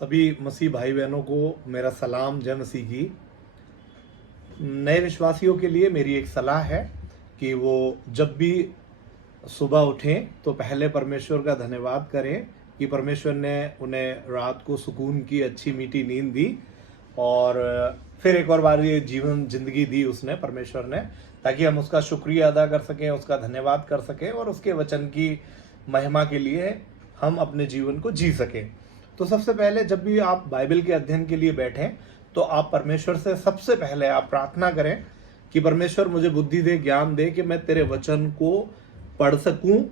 सभी मसीह भाई बहनों को मेरा सलाम, जय मसीह की। नए विश्वासियों के लिए मेरी एक सलाह है कि वो जब भी सुबह उठें तो पहले परमेश्वर का धन्यवाद करें कि परमेश्वर ने उन्हें रात को सुकून की अच्छी मीठी नींद दी और फिर एक और बार ये जिंदगी दी उसने, परमेश्वर ने, ताकि हम उसका शुक्रिया अदा कर सकें, उसका धन्यवाद कर सकें और उसके वचन की महिमा के लिए हम अपने जीवन को जी सकें। तो सबसे पहले जब भी आप बाइबल के अध्ययन के लिए बैठें तो आप परमेश्वर से सबसे पहले आप प्रार्थना करें कि परमेश्वर मुझे बुद्धि दे, ज्ञान दे कि मैं तेरे वचन को पढ़ सकूं,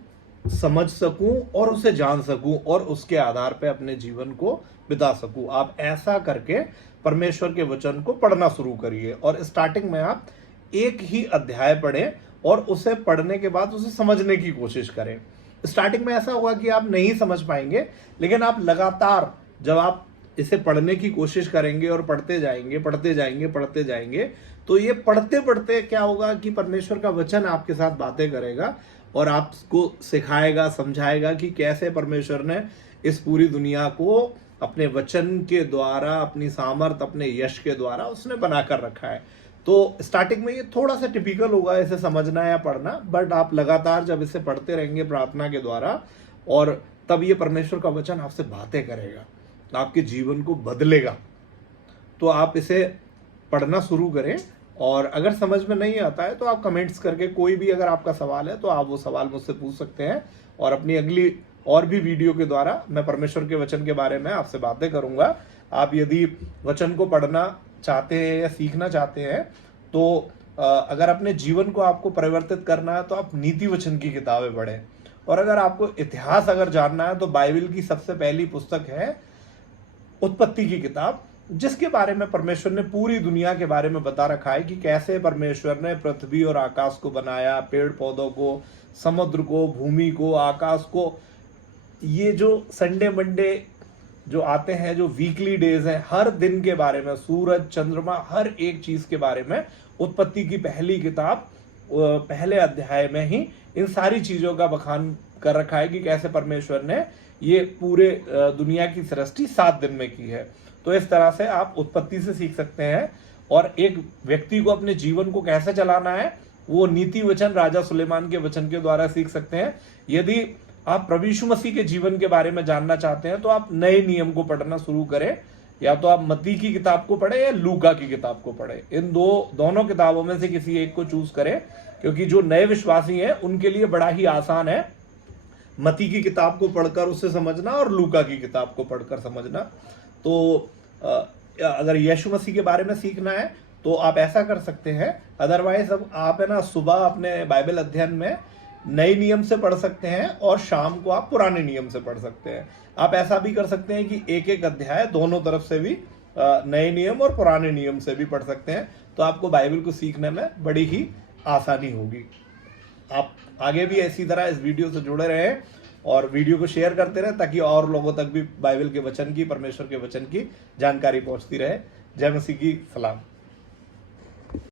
समझ सकूं और उसे जान सकूं और उसके आधार पर अपने जीवन को बिता सकूं। आप ऐसा करके परमेश्वर के वचन को पढ़ना शुरू करिए और स्टार्टिंग में आप एक ही अध्याय पढ़ें और उसे पढ़ने के बाद उसे समझने की कोशिश करें। स्टार्टिंग में ऐसा होगा कि आप नहीं समझ पाएंगे, लेकिन आप लगातार जब आप इसे पढ़ने की कोशिश करेंगे और पढ़ते जाएंगे, तो ये पढ़ते पढ़ते क्या होगा कि परमेश्वर का वचन आपके साथ बातें करेगा और आपको सिखाएगा, समझाएगा कि कैसे परमेश्वर ने इस पूरी दुनिया को अपने वचन के द्वारा, अपनी सामर्थ, अपने यश के द्वारा उसने बनाकर रखा है। तो स्टार्टिंग में ये थोड़ा सा टिपिकल होगा इसे समझना या पढ़ना, बट आप लगातार जब इसे पढ़ते रहेंगे प्रार्थना के द्वारा और तब ये परमेश्वर का वचन आपसे बातें करेगा, आपके जीवन को बदलेगा। तो आप इसे पढ़ना शुरू करें और अगर समझ में नहीं आता है तो आप कमेंट्स करके कोई भी अगर आपका सवाल है तो आप वो सवाल मुझसे पूछ सकते हैं और अपनी अगली और भी वीडियो के द्वारा मैं परमेश्वर के वचन के बारे में आपसे बातें करूंगा। आप यदि वचन को पढ़ना चाहते हैं या सीखना चाहते हैं तो अगर अपने जीवन को आपको परिवर्तित करना है तो आप नीति वचन की किताबें पढ़ें, और अगर आपको इतिहास अगर जानना है तो बाइबल की सबसे पहली पुस्तक है उत्पत्ति की किताब, जिसके बारे में परमेश्वर ने पूरी दुनिया के बारे में बता रखा है कि कैसे परमेश्वर ने पृथ्वी और आकाश को बनाया, पेड़ पौधों को, समुद्र को, भूमि को, आकाश को। ये जो संडे मंडे जो आते हैं, जो वीकली डेज हैं, हर दिन के बारे में, सूरज, चंद्रमा, हर एक चीज के बारे में उत्पत्ति की पहली किताब पहले अध्याय में ही इन सारी चीजों का बखान कर रखा है कि कैसे परमेश्वर ने ये पूरे दुनिया की सृष्टि 7 दिन में की है। तो इस तरह से आप उत्पत्ति से सीख सकते हैं और एक व्यक्ति को अपने जीवन को कैसे चलाना है वो नीति वचन राजा सुलेमान के वचन के द्वारा सीख सकते हैं। यदि आप प्रभु यीशु मसीह के जीवन के बारे में जानना चाहते हैं तो आप नए नियम को पढ़ना शुरू करें, या तो आप मत्ती की किताब को पढ़े या लूका की किताब को पढ़े। इन दोनों किताबों में से किसी एक को चूज करें, क्योंकि जो नए विश्वासी हैं उनके लिए बड़ा ही आसान है मत्ती की किताब को पढ़कर उसे समझना और लूका की किताब को पढ़कर समझना। तो अगर यीशु मसीह के बारे में सीखना है तो आप ऐसा कर सकते हैं। अदरवाइज अब आप है ना सुबह अपने बाइबल अध्ययन में नए नियम से पढ़ सकते हैं और शाम को आप पुराने नियम से पढ़ सकते हैं। आप ऐसा भी कर सकते हैं कि एक एक अध्याय दोनों तरफ से भी, नए नियम और पुराने नियम से भी पढ़ सकते हैं। तो आपको बाइबल को सीखने में बड़ी ही आसानी होगी। आप आगे भी इसी तरह इस वीडियो से जुड़े रहें और वीडियो को शेयर करते रहें ताकि और लोगों तक भी बाइबल के वचन की, परमेश्वर के वचन की जानकारी पहुंचती रहे। जय मसीह की सलाम।